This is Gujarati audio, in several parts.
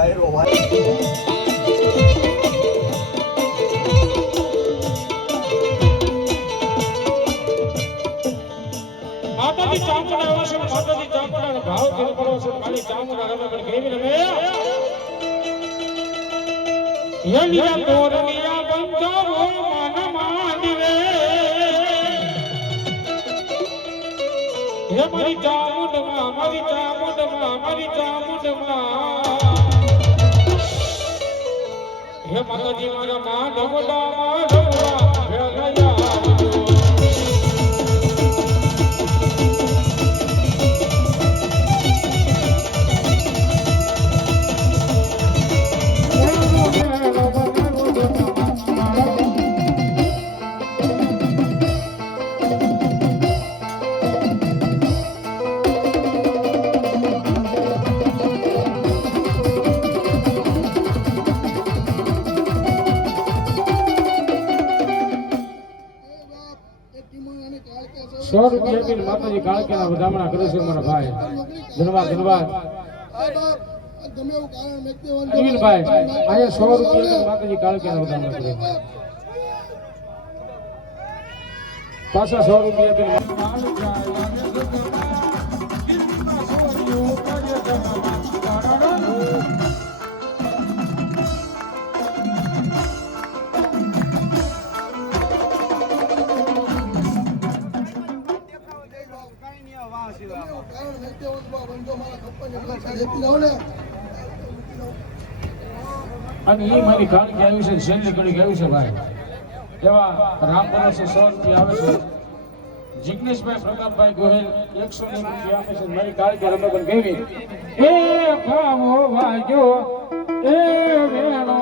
વાયરો માતાજી ચામુંડા આવશે માતાજી ચામુંડાનો ભાવ કેમ કરો છો ખાલી ચામુંડા રમે પણ કેવી રમે યલિયા તોરલિયા બંધાવો મન માંડવે હે મારી ચામુંડમાં મારી ચામુંડમાં મારી ચામુંડમાં હે માતાજી મારા માધવડા માધવડા વેલયા ₹100 માતાજી કાળકેના વધામણા કરે છે મારા ભાઈ ધન્યવાદ ધન્યવાદ અરવિંદભાઈ અહીંયા ₹100 માતાજી કાળકેના વધામણા કરે પાછા અને એ મારી કાળકી આવી છે છેલ્લી કડી આવી છે ભાઈ એવા રામપુરા છે ₹100 આવે છે જિગ્નેશભાઈ પ્રતાપભાઈ ગોહેલ ₹100 આપે છે મારી કાળકી રમે પણ કેવી એ ભાવો વાગ્યો એ વેણો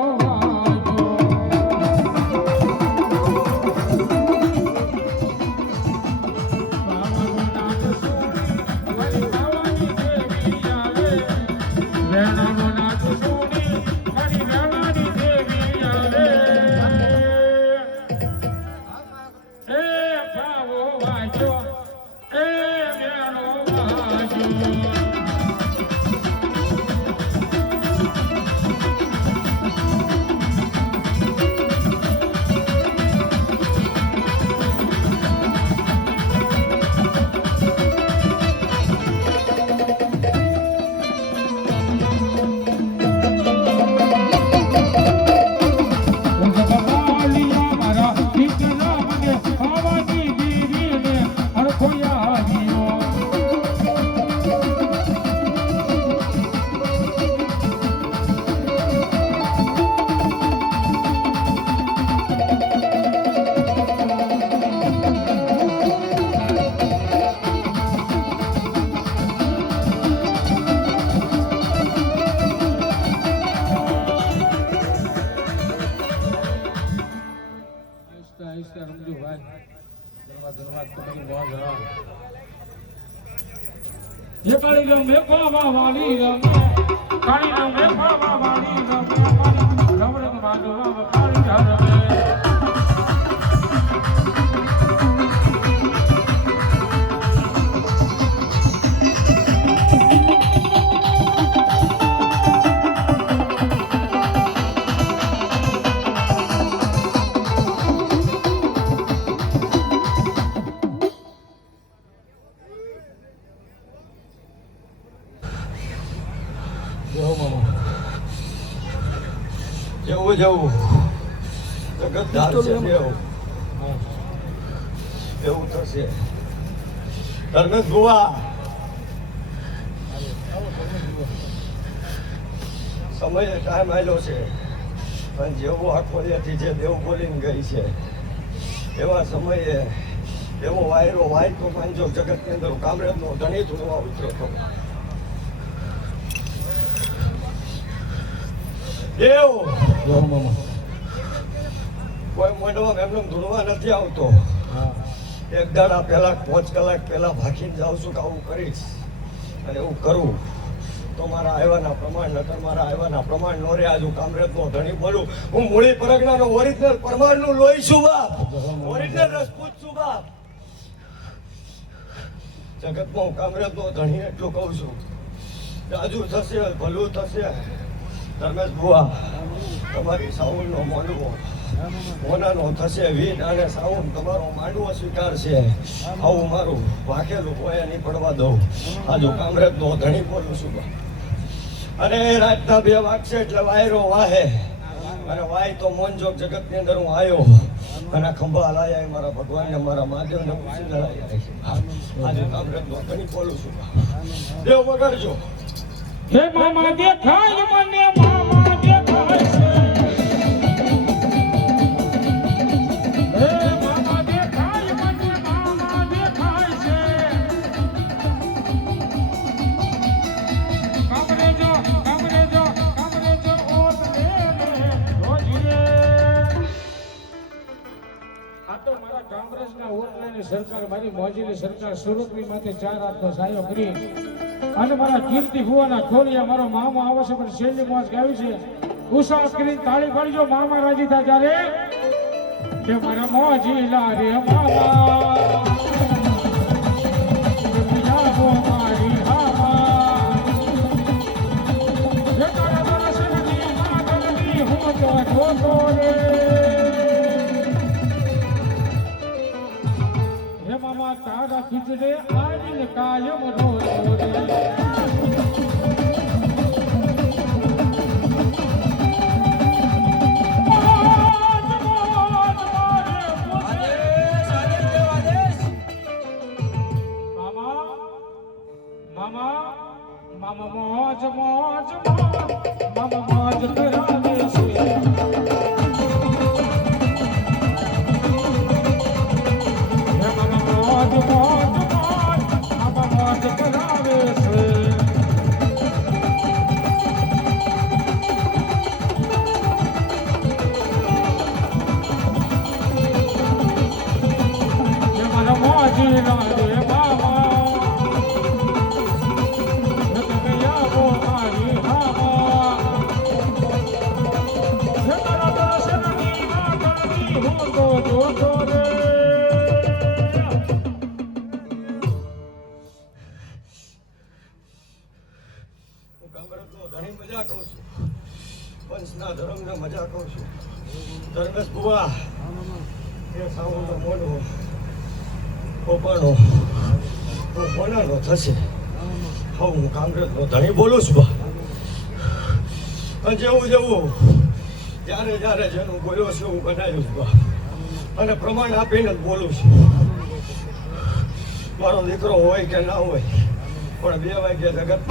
ये काली लो में पावा वाली लो काली लो में पावा वाली लो रमण माधवा काली धर में જવું જગતદાર છે એવું થશે ધર્મેશ ભુવા સમયે ટાઈમ આવ્યો છે પણ જેવો આખોડિયાથી જે દેવ બોલીને ગઈ છે એવા સમયે એવો વાયરો વાયતો માંજો જગતની અંદર કામરેજનો ધણી ધૂણવા ઉતર્યો હતો દેવ કોઈ મોઢમાં એમને ધૂણવા નથી આવતો એક દાડા પહેલા 5 કલાક પહેલા ભાગીને જાઉં છું કે આવું કરીશ અને એવું કરું તો મારા આવ્યાના પ્રમાણ નકર મારા આવ્યાના પ્રમાણ નો રે આજુ કામરેજનો ધણી બોલું હું મૂળી પરગણાનો ઓરિજિનલ પરમાણનું લોહી છું બાપ ઓરિજિનલ રસપૂત છું બાપ જગતમાં હું કામરેજનો ધણી એટલું કહું છું રાજુ થશે ભલું થશે ધર્મેશ બુઆ તમારી સાઉન્ડનો માંડવો મોનાનો થશે વીન અને સાઉન્ડ તમારો માંડવો સ્વીકારશે આવું મારું વાકેલું કોઈ નહીં પડવા દઉં આજુ કામરેજનો ધણી બોલું છું અને રાતના 2 વાગશે એટલે વાયરો વાહે અને વાય તો મોનજોગ જગતની અંદર હું આવ્યો અને ખંભા લાયા મારા ભગવાનને મારા મહાદેવને પૂછીને લાયા આજે કામરેજનો ધણી બોલું છું દેવ વગાડજો હે મામા દેખાય મને મામા દેખાય છે હે મામા દેખાય મને મામા દેખાય છે કામરેજો ઓત રે રોજી રે આ તો મારા કામરેજના ઓટલાની સરકાર મારી મોજીલી સરકાર સુરતની માથે 4 હાથનો સાયો કરી અને મારા કીર્તિ ભુવાના ખોલિયા મારો મામો આવે છે પણ શેરની મોજ ગાવી છે ઉસાસ કરીને તાળી પાડજો મામા રાજી થાય ત્યારે કે મારા મોજીલા રે મામા પિયા બો મારી હામા હે તારા દર્શનની માગણી હું તો જોતો રે હે મામા તારા ખીચડે આવીને કાયમ રો મામા મોજ કરાવે છે મામા મોજ કરાવે છે મારા મોજી રે મામા ઘણી મજા કહું છું પંચના ધર્મને મજા કહું છું ધર્મેશ બુઆ એ સાઉન્ડનો મોડો પોપાનો મોનાનો થશે હવે હું કામરેજનો ધણી બોલું છું અને જેવું જ્યારે જેનું બોલ્યો છે હું બનાવ્યું છું અને પ્રમાણ આપીને જ બોલું છું મારો દીકરો હોય કે ના હોય પણ 2 વાગ્યે જગત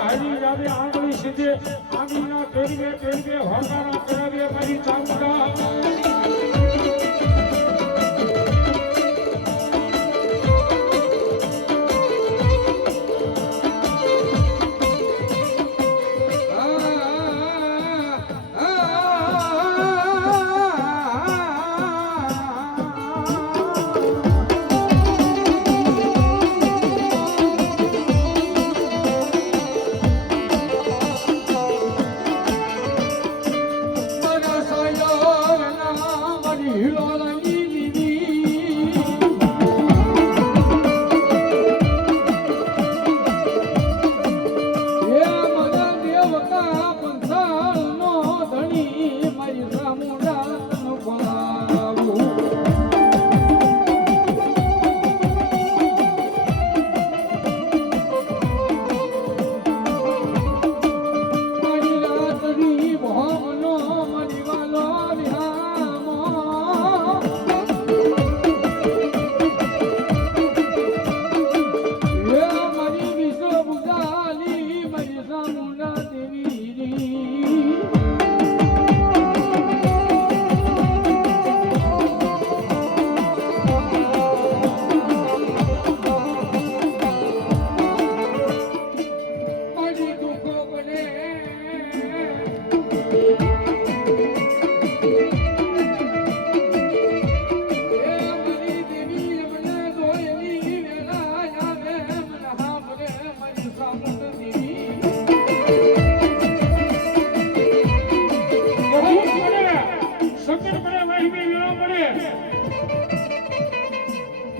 હાલી જાવે આંગળી સીધે આંગળીના પેરવે હોકારા કરાવે મારી ચામડા હિલોળની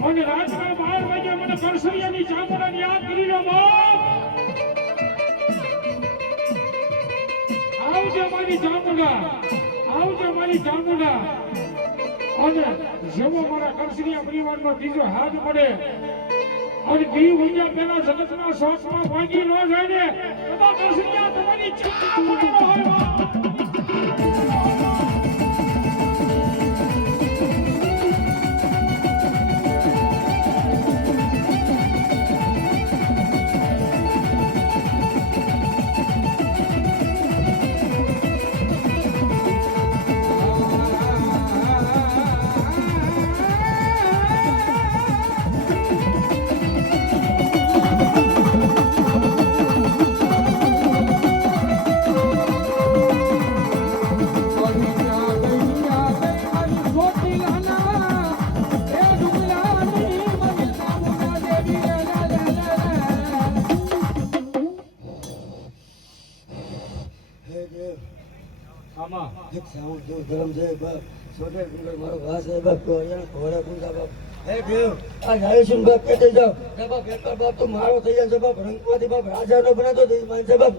અને રાતના 12 વાગે મને પરસરિયાની ચામડાની યાદ કરી લો બાપ. આવજે મારી ચામુંડા, આવજે મારી ચામુંડા. અને જેવો મારા કરસરિયા પરિવારનો ત્રીજો હાથ પડે અને 2 વાગ્યા પહેલા જગતના શોખમાં ભાગી ન જાય ને તો કરસરિયા તમારી ચિંતા પડવાનો હોય બાપ. એક સાઉન્ડ જો ધર્મ છે બાપ છોટે ડુંગર મારો ઘાસ છે બાપ તો અહીંયા ઘોડા પૂજા બાપ હે દેવ આ જાય છે બાપ કેતે જાવ ને બાપ એકવાર બાપ તો મારો થઈ જાય છે બાપ રંગમાંથી બાપ રાજાનો બનાતો દે માન છે બાપ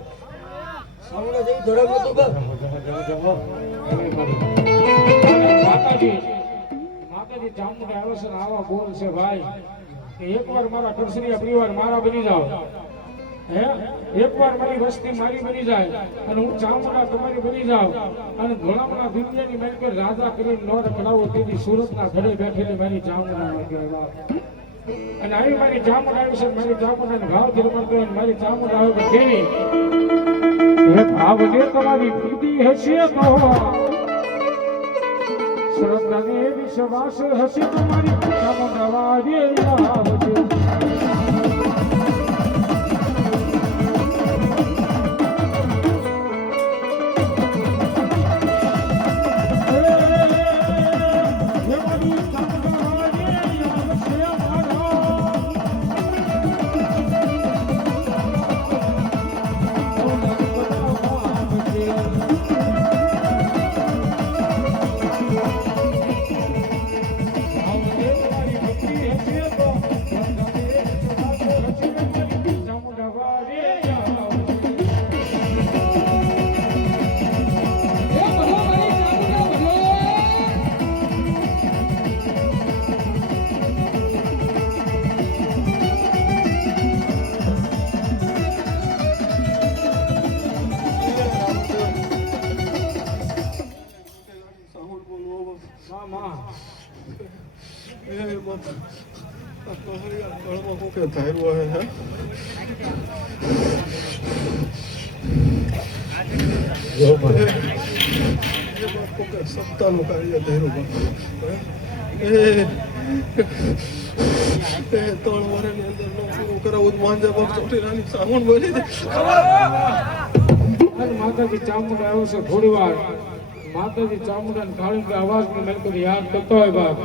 સાઉન્ડ છે ધર્મ હતું બાપ માતાજી ચામુંડા આવે છે ને આવા બોલ છે ભાઈ કે એકવાર મારા કરસરિયા પરિવાર મારા બની જાવ હે એકવાર મારી વસ્તી મારી બની જાય અને હું ચામુંડા તમારી બની જાઉં અને ઘોડામણા દુનિયાની મેલકર રાજા કરીને નો રખડાવો તેથી સુરતના ઘરે બેઠેલી મારી ચામુંડા કહેવાય. અને આવી મારી ચામુંડા આવી છે મારી ચામુંડાને ભાવથી રમતો હોય મારી ચામુંડા હવે કેવી હે ભાવને તમારી પ્રીતિ હશે તો શ્રદ્ધાને વિશ્વાસ હશે તમારી ચામુંડા વાળી આવશે. સત્તાનું કાર્ય ધર્યું 3 વર્ષની અંદર પૂરું કરાવું માંજા બાપ ચોટીલાની સામણ બોલી દે. માતાજી ચામુંડા આવ્યો છે થોડી વાર માતાજી ચામુંડા કાળીંગા અવાજની મેલકર યાદ કરતો હોય બાપ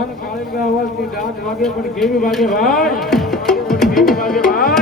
અને કાળીંગા અવાજની દાંત વાગે પણ કેવી વાગે ભાઈ કેવી વાગે ભાઈ.